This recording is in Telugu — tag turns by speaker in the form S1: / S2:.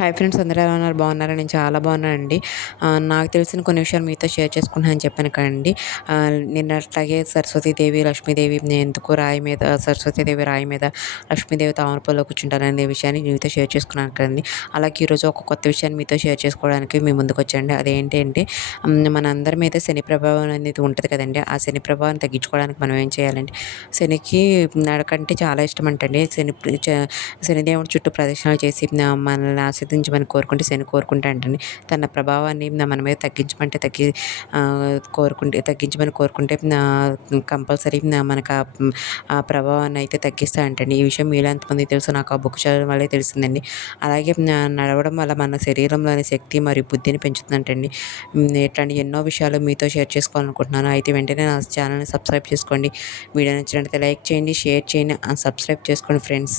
S1: హాయ్ ఫ్రెండ్స్ అందరూ ఎలా ఉన్నారు? బాగున్నారా? నేను చాలా బాగున్నానండి. నాకు తెలిసిన కొన్ని విషయాలు మీతో షేర్ చేసుకుంటున్నాను చెప్పాను కదండి. ఆ, నిన్న అట్లాగే సరస్వతీదేవి లక్ష్మీదేవి ఎందుకు రాయి మీద సరస్వతీదేవి రాయి మీద లక్ష్మీదేవి తామరపల్లో కూర్చుంటారనే విషయాన్ని మీతో షేర్ చేసుకున్నాను కదండి. అలాగే ఈరోజు ఒక కొత్త విషయాన్ని మీతో షేర్ చేసుకోవడానికి మీ ముందుకు వచ్చండి అదేంటి అంటే మనందరి మన అందరి మీద శని ప్రభావం అనేది ఉంటుంది కదండి. ఆ శని ప్రభావం తగ్గించుకోవడానికి మనం ఏం చేయాలంటే శనికి నడకంటే చాలా ఇష్టం అంటండి. శని శనిదేవుడి చుట్టూ ప్రదక్షిణలు చేసి మనల్ని ఆశ ఆశీర్వదించమని కోరుకుంటే శని కోరుకుంటే అంటండి తన ప్రభావాన్ని నా మన మీద తగ్గించమంటే తగ్గి కోరుకుంటే తగ్గించమని కోరుకుంటే కంపల్సరీ మనకు ఆ- ప్రభావాన్ని అయితే తగ్గిస్తా అంటండి ఈ విషయం మీలో ఎంతమంది తెలుసు నాకు ఆ బుక్ చదవడం వల్లే తెలిసిందండి. అలాగే నడవడం వల్ల మన శరీరంలోని శక్తి మరియు బుద్ధిని పెంచుతుందంటండి. ఇట్లాంటి ఎన్నో విషయాలు మీతో షేర్ చేసుకోవాలనుకుంటున్నాను. అయితే వెంటనే నా ఛానల్ని సబ్స్క్రైబ్ చేసుకోండి. వీడియో నచ్చినట్లయితే లైక్ చేయండి షేర్ చేయండి సబ్స్క్రైబ్ చేసుకోండి ఫ్రెండ్స్.